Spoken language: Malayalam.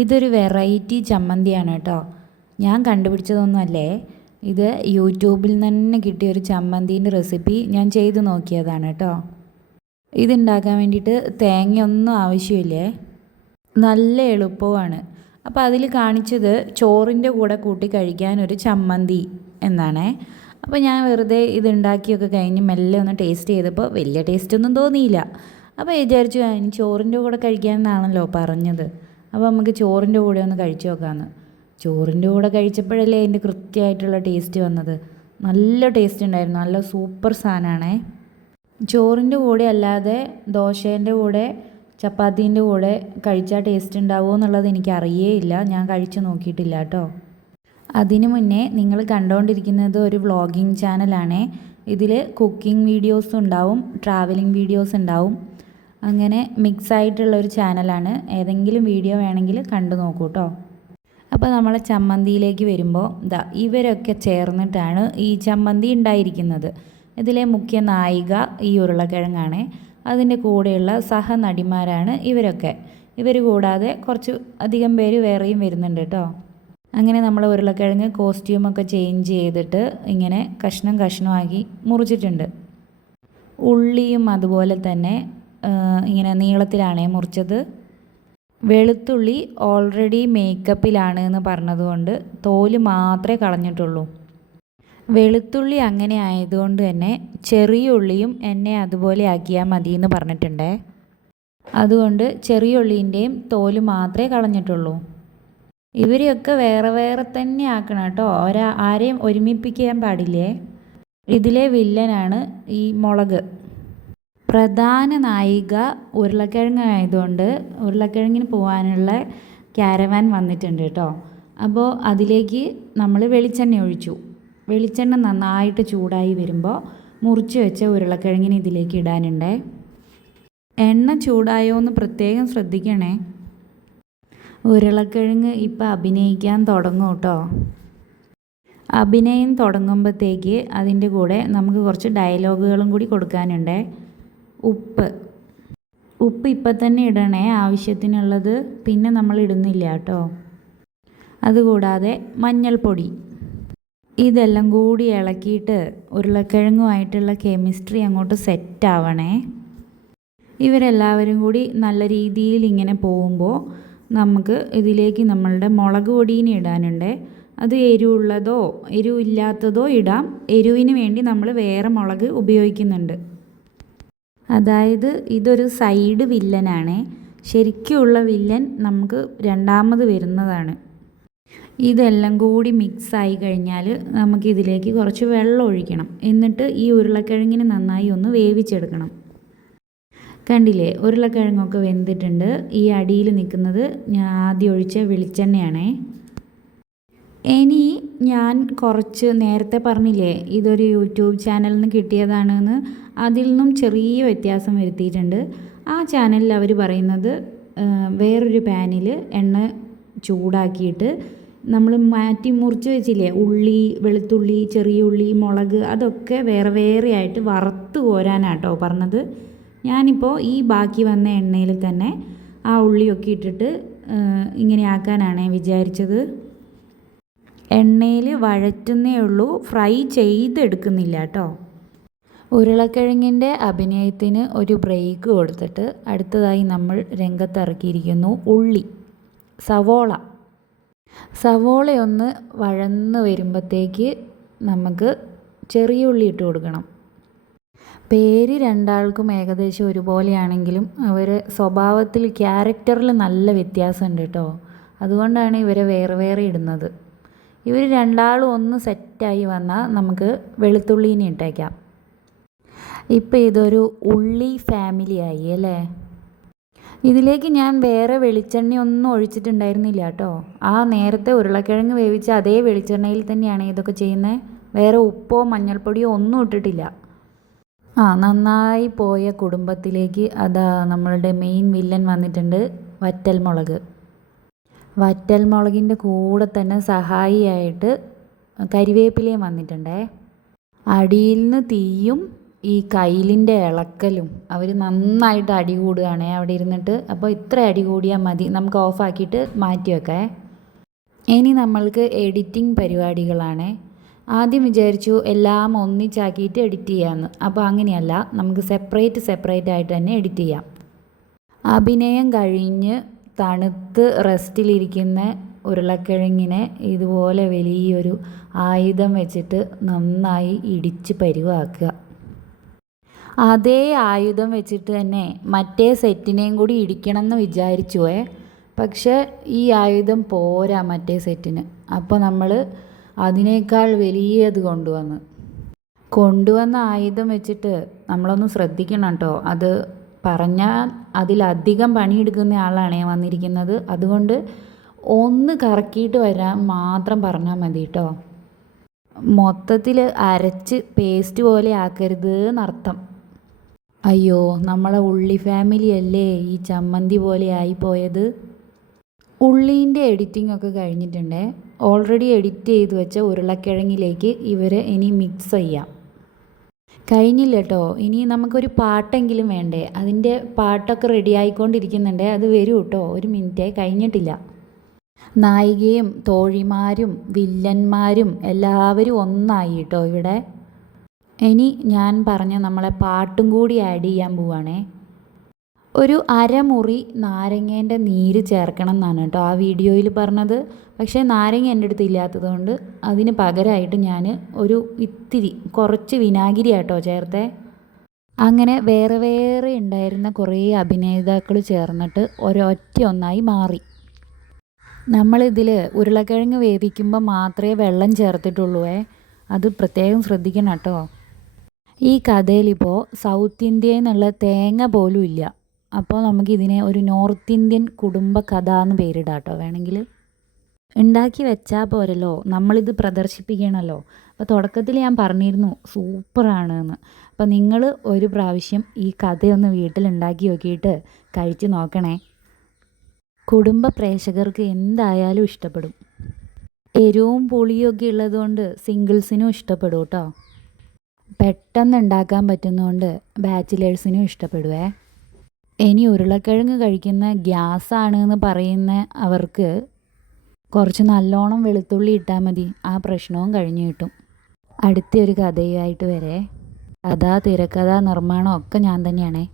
ഇതൊരു വെറൈറ്റി ചമ്മന്തിയാണ് കേട്ടോ. ഞാൻ കണ്ടുപിടിച്ചതൊന്നുമല്ലേ? ഇത് യൂട്യൂബിൽ തന്നെ കിട്ടിയ ഒരു ചമ്മന്തീന്റെ റെസിപ്പി ഞാൻ ചെയ്ത് നോക്കിയതാണ് കേട്ടോ. ഇതുണ്ടാക്കാൻ വേണ്ടിയിട്ട് തേങ്ങയൊന്നും ആവശ്യമില്ലേ? നല്ല എളുപ്പമാണ്. അപ്പോൾ അതിൽ കാണിച്ചത് ചോറിന്റെ കൂടെ കൂട്ടി കഴിക്കാൻ ഒരു ചമ്മന്തി എന്നാണേ. അപ്പോൾ ഞാൻ വെറുതെ ഇത് ഉണ്ടാക്കിയൊക്കെ കഴിഞ്ഞ് മെല്ലെ ഒന്ന് ടേസ്റ്റ് ചെയ്തപ്പോൾ വലിയ ടേസ്റ്റ് ഒന്നും തോന്നിയില്ല. അപ്പോൾ വിചാരിച്ചു ഞാൻ ചോറിന്റെ കൂടെ കഴിക്കാമെന്നാണല്ലോ പറഞ്ഞത്. അപ്പോൾ നമുക്ക് ചോറിന്റെ കൂടെ ഒന്ന് കഴിച്ചു നോക്കാമെന്ന് ചോറിന്റെ കൂടെ കഴിച്ചപ്പോഴല്ലേ അതിന്റെ കൃത്യമായിട്ടുള്ള ടേസ്റ്റ് വന്നത്. നല്ല ടേസ്റ്റ് ഉണ്ടായിരുന്നു. നല്ല സൂപ്പർ സാധനമാണേ ചോറിന്റെ കൂടെ അല്ലാതെ ദോശേന്റെ കൂടെ ചപ്പാത്തീന്റെ കൂടെ കഴിച്ചാൽ ടേസ്റ്റ് ഉണ്ടാവുമോ എന്നുള്ളത് എനിക്ക് അറിയേയില്ല. ഞാൻ കഴിച്ചു നോക്കിയിട്ടില്ല കേട്ടോ. അതിനു മുന്നേ നിങ്ങൾ കണ്ടുകൊണ്ടിരിക്കുന്നത് ഒരു വ്ളോഗിങ് ചാനലാണേ ഇതിൽ കുക്കിംഗ് വീഡിയോസ് ഉണ്ടാവും ട്രാവലിംഗ് വീഡിയോസ് ഉണ്ടാവും. അങ്ങനെ മിക്സ് ആയിട്ടുള്ള ഒരു ചാനലാണ്. ഏതെങ്കിലും വീഡിയോ വേണമെങ്കിൽ കണ്ടു നോക്കൂ കേട്ടോ അപ്പോൾ നമ്മൾ ചമ്മന്തിയിലേക്ക് വരുമ്പോൾ ഇതാ ഇവരൊക്കെ ചേർന്നിട്ടാണ് ഈ ചമ്മന്തി ഉണ്ടായിരിക്കുന്നത്. ഇതിലെ മുഖ്യ നായിക ഈ ഉരുളക്കിഴങ്ങാണ്. അതിന്റെ കൂടെയുള്ള സഹനടിമാരാണ് ഇവരൊക്കെ. ഇവർ കൂടാതെ കുറച്ച് അധികം പേര് വേറെയും വരുന്നുണ്ട് കേട്ടോ അങ്ങനെ നമ്മൾ ഉരുളക്കിഴങ്ങ് കോസ്റ്റ്യൂമൊക്കെ ചേഞ്ച് ചെയ്തിട്ട് ഇങ്ങനെ കഷ്ണം കഷ്ണമാക്കി മുറിച്ചിട്ടുണ്ട്. ഉള്ളിയും അതുപോലെ തന്നെ ഇങ്ങനെ നീളത്തിലാണേ മുറിച്ചത്. വെളുത്തുള്ളി ഓൾറെഡി മേക്കപ്പിലാണ് എന്ന് പറഞ്ഞതുകൊണ്ട് തോൽ മാത്രമേ കളഞ്ഞിട്ടുള്ളൂ. വെളുത്തുള്ളി അങ്ങനെ ആയതുകൊണ്ട് തന്നെ ചെറിയ ഉള്ളിയും എന്നെ അതുപോലെ ആക്കിയാൽ മതി എന്ന് പറഞ്ഞിട്ടുണ്ടേ. അതുകൊണ്ട് ചെറിയ ഉള്ളീന്റെയും തോൽ മാത്രമേ കളഞ്ഞിട്ടുള്ളൂ. ഇവരെയൊക്കെ വേറെ വേറെ തന്നെ ആക്കണം കേട്ടോ. ഒരാ ആരെയും ഒരുമിപ്പിക്കാൻ പാടില്ലേ? ഇതിലെ വില്ലനാണ് ഈ മുളക്. പ്രധാന നായിക ഉരുളക്കിഴങ്ങ് ആയതുകൊണ്ട് ഉരുളക്കിഴങ്ങിന് പോകാനുള്ള ക്യാരവാൻ വന്നിട്ടുണ്ട് കേട്ടോ. അപ്പോൾ അതിലേക്ക് നമ്മൾ വെളിച്ചെണ്ണ ഒഴിച്ചു. വെളിച്ചെണ്ണ നന്നായിട്ട് ചൂടായി വരുമ്പോൾ മുറിച്ച് വെച്ച ഉരുളക്കിഴങ്ങിന് ഇതിലേക്ക് ഇടാനുണ്ടേ. എണ്ണ ചൂടായോ എന്ന് പ്രത്യേകം ശ്രദ്ധിക്കണേ. ഉരുളക്കിഴങ്ങ് ഇപ്പം അഭിനയിക്കാൻ തുടങ്ങും കേട്ടോ. അഭിനയം തുടങ്ങുമ്പോഴത്തേക്ക് അതിന്റെ കൂടെ നമുക്ക് കുറച്ച് ഡയലോഗുകളും കൂടി കൊടുക്കാനുണ്ട്. ഉപ്പ്. ഉപ്പ് ഇപ്പം തന്നെ ഇടണേ ആവശ്യത്തിനുള്ളത്. പിന്നെ നമ്മൾ ഇടുന്നില്ല കേട്ടോ. അതുകൂടാതെ മഞ്ഞൾപ്പൊടി. ഇതെല്ലാം കൂടി ഇളക്കിയിട്ട് ഉരുളക്കിഴങ്ങുമായിട്ടുള്ള കെമിസ്ട്രി അങ്ങോട്ട് സെറ്റ് ആവണേ. ഇവരെല്ലാവരും കൂടി നല്ല രീതിയിൽ ഇങ്ങനെ പോകുമ്പോൾ നമുക്ക് ഇതിലേക്ക് നമ്മളുടെ മുളക് പൊടീനെ ഇടാനുണ്ട്. അത് എരിവുള്ളതോ എരിവില്ലാത്തതോ ഇടാം. എരിവിന് വേണ്ടി നമ്മൾ വേറെ മുളക് ഉപയോഗിക്കുന്നുണ്ട്. അതായത് ഇതൊരു സൈഡ് വില്ലനാണ്. ശരിക്കുള്ള വില്ലൻ നമുക്ക് രണ്ടാമത് വരുന്നതാണ്. ഇതെല്ലാം കൂടി മിക്സ് ആയി കഴിഞ്ഞാൽ നമുക്കിതിലേക്ക് കുറച്ച് വെള്ളം ഒഴിക്കണം. എന്നിട്ട് ഈ ഉരുളക്കിഴങ്ങിന് നന്നായി ഒന്ന് വേവിച്ചെടുക്കണം. കണ്ടില്ലേ? ഉരുളക്കിഴങ്ങൊക്കെ വെന്തിട്ടുണ്ട്. ഈ അടിയിൽ നിൽക്കുന്നത് ഞാൻ ആദ്യം ഒഴിച്ച വെളിച്ചെണ്ണയാണേ. ഇനി ഞാൻ കുറച്ച് നേരത്തെ പറഞ്ഞില്ലേ? ഇതൊരു യൂട്യൂബ് ചാനലിൽ നിന്ന് കിട്ടിയതാണെന്ന്. അതിൽ നിന്നും ചെറിയ വ്യത്യാസം വരുത്തിയിട്ടുണ്ട്. ആ ചാനലിൽ അവർ പറയുന്നത് വേറൊരു പാനിൽ എണ്ണ ചൂടാക്കിയിട്ട് നമ്മൾ മാറ്റി മുറിച്ച് വെച്ചില്ലേ ഉള്ളി വെളുത്തുള്ളി ചെറിയ ഉള്ളി മുളക് അതൊക്കെ വേറെ വേറെ ആയിട്ട് വറുത്ത് കോരാനാട്ടോ പറഞ്ഞത്. ഞാനിപ്പോൾ ഈ ബാക്കി വന്ന എണ്ണയിൽ തന്നെ ആ ഉള്ളിയൊക്കെ ഇട്ടിട്ട് ഇങ്ങനെ ആക്കാനാണ് വിചാരിച്ചത്. എണ്ണയിൽ വഴറ്റുന്നേ ഉള്ളൂ ഫ്രൈ ചെയ്തെടുക്കുന്നില്ല കേട്ടോ. ഉരുളക്കിഴങ്ങിന്റെ അഭിനയത്തിന് ഒരു ബ്രേക്ക് കൊടുത്തിട്ട് അടുത്തതായി നമ്മൾ രംഗത്തിറക്കിയിരിക്കുന്നു ഉള്ളി സവോള. സവോളയൊന്ന് വഴന്ന് വരുമ്പോഴത്തേക്ക് നമുക്ക് ചെറിയ ഉള്ളി ഇട്ട് കൊടുക്കണം. പേര് രണ്ടാൾക്കും ഏകദേശം ഒരുപോലെയാണെങ്കിലും അവരെ സ്വഭാവത്തിൽ ക്യാരക്ടറിൽ നല്ല വ്യത്യാസമുണ്ട് കേട്ടോ. അതുകൊണ്ടാണ് ഇവരെ വേറെ വേറെ ഇടുന്നത്. ഇവർ രണ്ടാളും ഒന്ന് സെറ്റായി വന്നാൽ നമുക്ക് വെളുത്തുള്ളീനെ ഇട്ടേക്കാം. ഇപ്പം ഇതൊരു ഉള്ളി ഫാമിലി ആയി അല്ലേ? ഇതിലേക്ക് ഞാൻ വേറെ വെളിച്ചെണ്ണ ഒന്നും ഒഴിച്ചിട്ടുണ്ടായിരുന്നില്ല കേട്ടോ. ആ നേരത്തെ ഉരുളക്കിഴങ്ങ് വേവിച്ച അതേ വെളിച്ചെണ്ണയിൽ തന്നെയാണ് ഇതൊക്കെ ചെയ്യുന്നത് വേറെ ഉപ്പോ മഞ്ഞൾപ്പൊടിയോ ഒന്നും ഇട്ടിട്ടില്ല. ആ നന്നായി പോയ കുടുംബത്തിലേക്ക് അതാ നമ്മളുടെ മെയിൻ വില്ലൻ വന്നിട്ടുണ്ട് വറ്റൽ മുളക് വറ്റൽ മുളകിന്റെ കൂടെ തന്നെ സഹായിയായിട്ട് കരിവേപ്പിലയും വന്നിട്ടുണ്ടേ. അടിയിൽ നിന്ന് തീയും ഈ കയ്യിലിന്റെ ഇളക്കലും അവർ നന്നായിട്ട് അടി കൂടുകയാണേ. അവിടെ ഇരുന്നിട്ട് അപ്പോൾ ഇത്ര അടി കൂടിയാൽ മതി. നമുക്ക് ഓഫാക്കിയിട്ട് മാറ്റി വെക്കാം. ഇനി നമ്മൾക്ക് എഡിറ്റിംഗ് പരിപാടികളാണ്. ആദ്യം വിചാരിച്ചു എല്ലാം ഒന്നിച്ചാക്കിയിട്ട് എഡിറ്റ് ചെയ്യാമെന്ന് അപ്പോൾ അങ്ങനെയല്ല നമുക്ക് സെപ്പറേറ്റ് സെപ്പറേറ്റ് ആയിട്ട് തന്നെ എഡിറ്റ് ചെയ്യാം. അഭിനയം കഴിഞ്ഞ് തണുത്ത് റെസ്റ്റിലിരിക്കുന്ന ഉരുളക്കിഴങ്ങിനെ ഇതുപോലെ വലിയൊരു ആയുധം വെച്ചിട്ട് നന്നായി ഇടിച്ച് പരുവാക്കുക. അതേ ആയുധം വെച്ചിട്ട് തന്നെ മറ്റേ സെറ്റിനെയും കൂടി ഇടിക്കണം എന്ന് വിചാരിച്ചുവേ. പക്ഷേ ഈ ആയുധം പോരാ മറ്റേ സെറ്റിന്. അപ്പോൾ നമ്മൾ അതിനേക്കാൾ വലിയത് കൊണ്ടുവന്ന്. കൊണ്ടുവന്ന ആയുധം വെച്ചിട്ട് നമ്മളൊന്ന് ശ്രദ്ധിക്കണം കേട്ടോ അത് പറഞ്ഞാൽ അതിലധികം പണിയെടുക്കുന്ന ആളാണേ വന്നിരിക്കുന്നത്. അതുകൊണ്ട് ഒന്ന് കറക്കിയിട്ട് വരാൻ മാത്രം പറഞ്ഞാൽ മതി കേട്ടോ മൊത്തത്തിൽ അരച്ച് പേസ്റ്റ് പോലെ ആക്കരുത് എന്നർത്ഥം. അയ്യോ നമ്മളെ ഉള്ളി ഫാമിലി അല്ലേ ഈ ചമ്മന്തി പോലെ ആയിപ്പോയത്? ഉള്ളീന്റെ എഡിറ്റിംഗ് ഒക്കെ കഴിഞ്ഞിട്ടുണ്ടേ. ഓൾറെഡി എഡിറ്റ് ചെയ്ത് വെച്ച ഉരുളക്കിഴങ്ങിലേക്ക് ഇവരെ ഇനി മിക്സ് ചെയ്യാം. കഴിഞ്ഞില്ല കേട്ടോ ഇനി നമുക്കൊരു പാട്ടെങ്കിലും വേണ്ടേ? അതിന്റെ പാട്ടൊക്കെ റെഡി ആയിക്കൊണ്ടിരിക്കുന്നുണ്ട്. അത് വരൂ കേട്ടോ ഒരു മിനിറ്റേ കഴിഞ്ഞിട്ടില്ല. നായികയും തോഴിമാരും വില്ലന്മാരും എല്ലാവരും ഒന്നായി കേട്ടോ ഇവിടെ. ഇനി ഞാൻ പറഞ്ഞ നമ്മളെ പാട്ടും കൂടി ആഡ് ചെയ്യാൻ പോവാണേ. ഒരു അരമുറി നാരങ്ങേന്റെ നീര് ചേർക്കണം എന്നാണ് കേട്ടോ ആ വീഡിയോയിൽ പറഞ്ഞത്. പക്ഷേ നാരങ്ങ എന്റെ അടുത്ത് ഇല്ലാത്തത് കൊണ്ട് അതിന് പകരമായിട്ട് ഞാൻ ഒരു ഇത്തിരി കുറച്ച് വിനാഗിരി ആട്ടോ ചേർത്തേ. അങ്ങനെ വേറെ വേറെ ഉണ്ടായിരുന്ന കുറേ അഭിനേതാക്കൾ ചേർന്നിട്ട് ഒരൊറ്റ ഒന്നായി മാറി. നമ്മളിതിൽ ഉരുളക്കിഴങ്ങ് വേവിക്കുമ്പോൾ മാത്രമേ വെള്ളം ചേർത്തിട്ടുള്ളൂ അത് പ്രത്യേകം ശ്രദ്ധിക്കണം കേട്ടോ. ഈ കഥയിലിപ്പോൾ സൗത്ത് ഇന്ത്യയിൽ നിന്നുള്ള തേങ്ങ പോലും ഇല്ല. അപ്പോൾ നമുക്കിതിനെ ഒരു നോർത്ത് ഇന്ത്യൻ കുടുംബ കഥ എന്ന് പേരിടാം കേട്ടോ വേണമെങ്കിൽ ഉണ്ടാക്കി വെച്ചാൽ പോരല്ലോ. നമ്മളിത് പ്രദർശിപ്പിക്കണമല്ലോ അപ്പോൾ തുടക്കത്തിൽ ഞാൻ പറഞ്ഞിരുന്നു സൂപ്പറാണ് എന്ന്. അപ്പോൾ നിങ്ങൾ ഒരു പ്രാവശ്യം ഈ കഥയൊന്ന് വീട്ടിൽ ഉണ്ടാക്കി നോക്കിയിട്ട് കഴിച്ചു നോക്കണേ. കുടുംബ പ്രേക്ഷകർക്ക് എന്തായാലും ഇഷ്ടപ്പെടും. എരിവും പുളിയൊക്കെ ഉള്ളതുകൊണ്ട് സിംഗിൾസിനും ഇഷ്ടപ്പെടും കേട്ടോ. പെട്ടെന്ന് ഉണ്ടാക്കാൻ പറ്റുന്നതുകൊണ്ട് ബാച്ചിലേഴ്സിനും ഇഷ്ടപ്പെടുവേ. ഇനി ഉരുളക്കിഴങ്ങ് കഴിക്കുന്ന ഗ്യാസാണ് എന്ന് പറയുന്ന അവർക്ക് കുറച്ച് നല്ലോണം വെളുത്തുള്ളി ഇട്ടാൽ മതി. ആ പ്രശ്നവും കഴിഞ്ഞു കിട്ടും. അടുത്തൊരു കഥയുമായിട്ട് വരെ. കഥ തിരക്കഥ നിർമ്മാണം ഒക്കെ ഞാൻ തന്നെയാണേ.